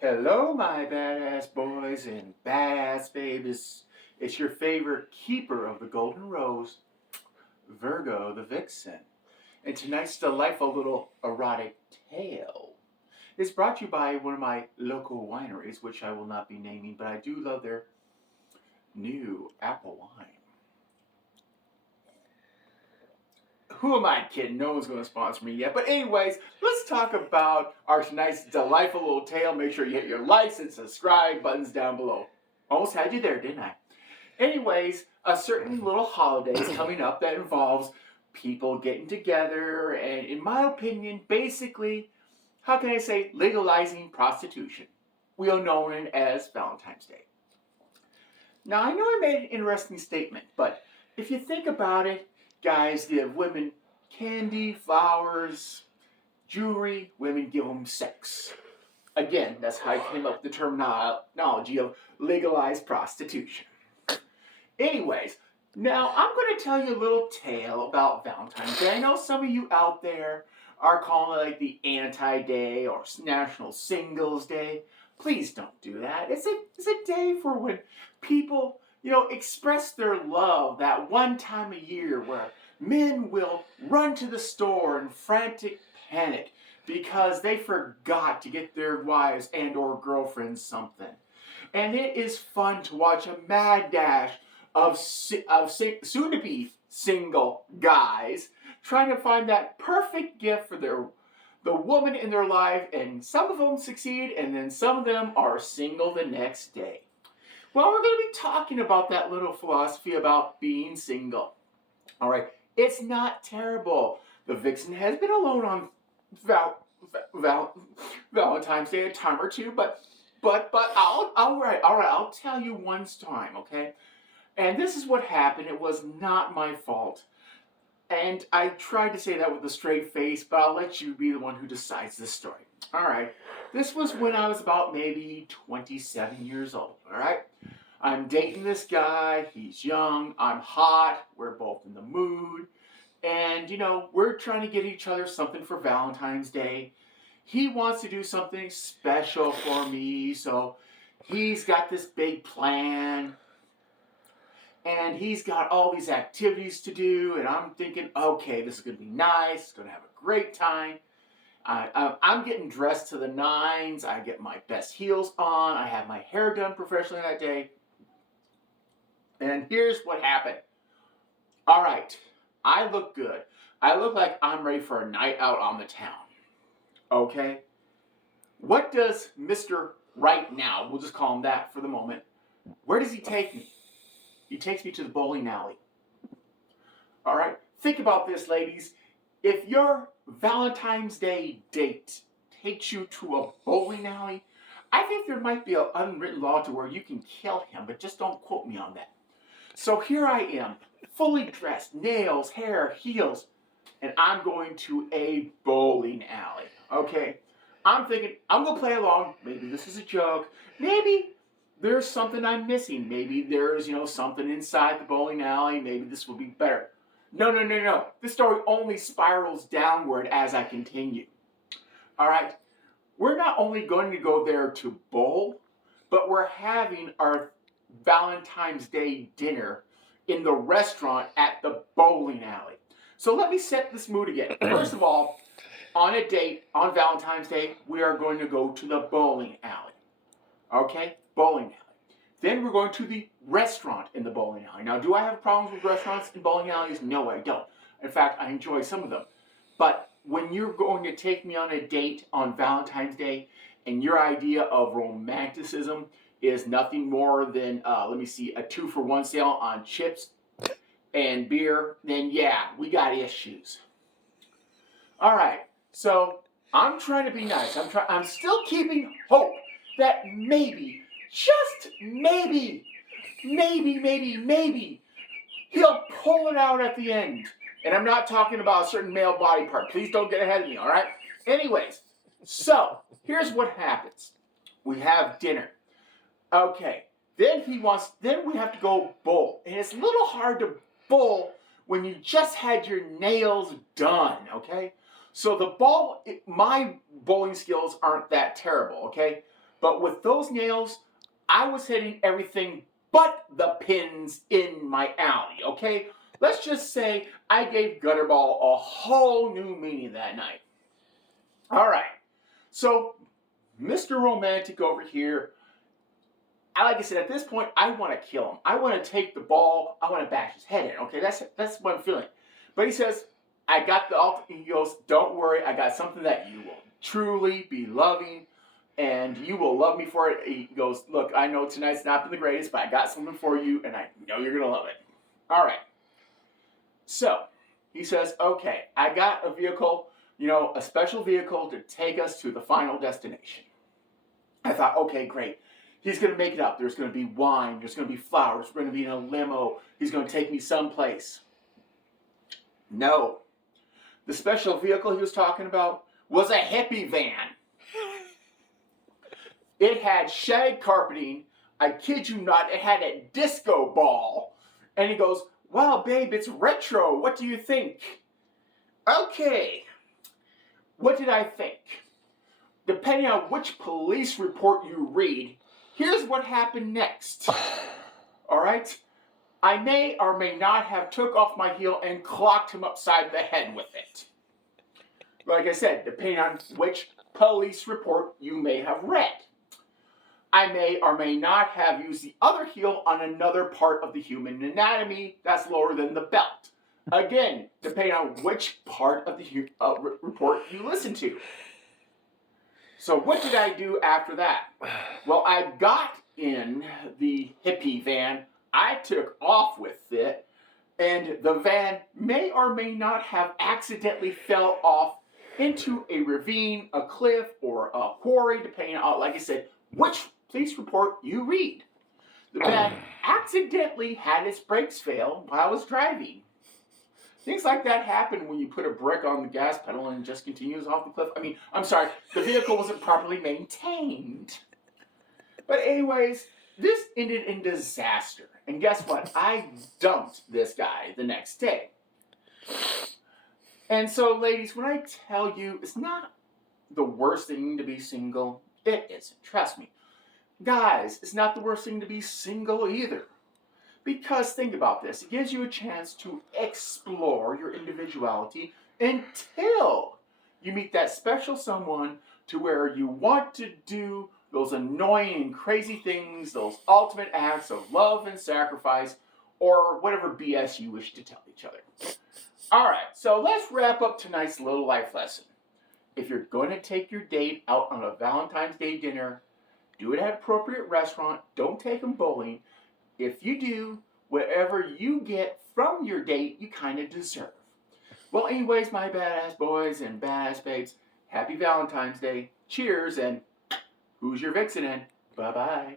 Hello, my badass boys and badass babies. It's your favorite keeper of the golden rose, Virgo the Vixen. And tonight's delightful little erotic tale is brought to you by one of my local wineries, which I will not be naming, but I do love their new apple wine. Who am I kidding? No one's going to sponsor me yet. But anyways, let's talk about our tonight's delightful little tale. Make sure you hit your likes and subscribe buttons down below. Almost had you there, didn't I? Anyways, a certain little holiday is coming up that involves people getting together and, in my opinion, basically, how can I say, legalizing prostitution. We are known as Valentine's Day. Now, I know I made an interesting statement, but if you think about it, guys give women candy, flowers, jewelry. Women give them sex. Again, that's how I came up with the terminology of legalized prostitution. Anyways, now I'm going to tell you a little tale about Valentine's Day. I know some of you out there are calling it like the anti-day or National Singles Day. Please don't do that. It's a day for when people, express their love that one time a year where men will run to the store in frantic panic because they forgot to get their wives and or girlfriends something. And it is fun to watch a mad dash of soon-to-be single guys trying to find that perfect gift for the woman in their life, and some of them succeed, and then some of them are single the next day. Well, we're going to be talking about that little philosophy about being single. All right, it's not terrible. The Vixen has been alone on Valentine's Day a time or two, but I'll tell you one time, okay? And this is what happened. It was not my fault. And I tried to say that with a straight face, but I'll let you be the one who decides this story. All right. This was when I was about maybe 27 years old. All right. I'm dating this guy. He's young. I'm hot. We're both in the mood. And, we're trying to get each other something for Valentine's Day. He wants to do something special for me. So he's got this big plan. And he's got all these activities to do, and I'm thinking, okay, this is going to be nice. It's going to have a great time. I'm getting dressed to the nines. I get my best heels on. I have my hair done professionally that day. And here's what happened. All right, I look good. I look like I'm ready for a night out on the town. Okay? What does Mr. Right Now, we'll just call him that for the moment, where does he take me? He takes me to the bowling alley. All right? Think about this, ladies. If your Valentine's Day date takes you to a bowling alley, I think there might be an unwritten law to where you can kill him, but just don't quote me on that. So here I am, fully dressed, nails, hair, heels, and I'm going to a bowling alley. Okay? I'm thinking, I'm going to play along. Maybe this is a joke. Maybe there's something I'm missing. Maybe there's, something inside the bowling alley. Maybe this will be better. No. This story only spirals downward as I continue. All right? We're not only going to go there to bowl, but we're having our Valentine's Day dinner in the restaurant at the bowling alley. So let me set this mood again. First of all, on a date on Valentine's Day, we are going to go to the bowling alley. Okay? Bowling alley. Then we're going to the restaurant in the bowling alley. Now, do I have problems with restaurants and bowling alleys? No, I don't. In fact, I enjoy some of them. But when you're going to take me on a date on Valentine's Day and your idea of romanticism is nothing more than, a 2-for-1 sale on chips and beer, then yeah, we got issues. All right, so I'm trying to be nice. I'm still keeping hope that maybe, just maybe, he'll pull it out at the end. And I'm not talking about a certain male body part. Please don't get ahead of me, all right? Anyways, so here's what happens. We have dinner. Okay, then we have to go bowl. And it's a little hard to bowl when you just had your nails done, okay? So my bowling skills aren't that terrible, okay? But with those nails, I was hitting everything but the pins in my alley, okay? Let's just say I gave Gutterball a whole new meaning that night. All right, so Mr. Romantic over here, like I said, at this point, I want to kill him. I want to take the ball, I want to bash his head in, okay? That's what I'm feeling. But he says, I got he goes, don't worry, I got something that you will truly be loving, and you will love me for it. He goes, look, I know tonight's not been the greatest, but I got something for you, and I know you're going to love it. All right. So, he says, okay, I got a vehicle, a special vehicle to take us to the final destination. I thought, okay, great. He's going to make it up. There's going to be wine. There's going to be flowers. We're going to be in a limo. He's going to take me someplace. No. The special vehicle he was talking about was a hippie van. It had shag carpeting. I kid you not, it had a disco ball. And he goes, wow, babe, it's retro. What do you think? Okay. What did I think? Depending on which police report you read, here's what happened next. All right? I may or may not have took off my heel and clocked him upside the head with it. Like I said, depending on which police report you may have read. I may or may not have used the other heel on another part of the human anatomy that's lower than the belt. Again, depending on which part of the report you listen to. So what did I do after that? Well, I got in the hippie van. I took off with it. And the van may or may not have accidentally fell off into a ravine, a cliff, or a quarry, depending on, like I said, which police report you read. The van accidentally had its brakes fail while I was driving. Things like that happen when you put a brick on the gas pedal and it just continues off the cliff. I'm sorry, the vehicle wasn't properly maintained. But anyways, this ended in disaster. And guess what? I dumped this guy the next day. And so, ladies, when I tell you it's not the worst thing to be single, it isn't. Trust me. Guys, it's not the worst thing to be single either. Because think about this. It gives you a chance to explore your individuality until you meet that special someone to where you want to do those annoying and crazy things, those ultimate acts of love and sacrifice, or whatever BS you wish to tell each other. All right, so let's wrap up tonight's little life lesson. If you're going to take your date out on a Valentine's Day dinner, do it at an appropriate restaurant. Don't take them bowling. If you do, whatever you get from your date, you kind of deserve. Well, anyways, my badass boys and badass babes, happy Valentine's Day. Cheers, and who's your vixen in? Bye-bye.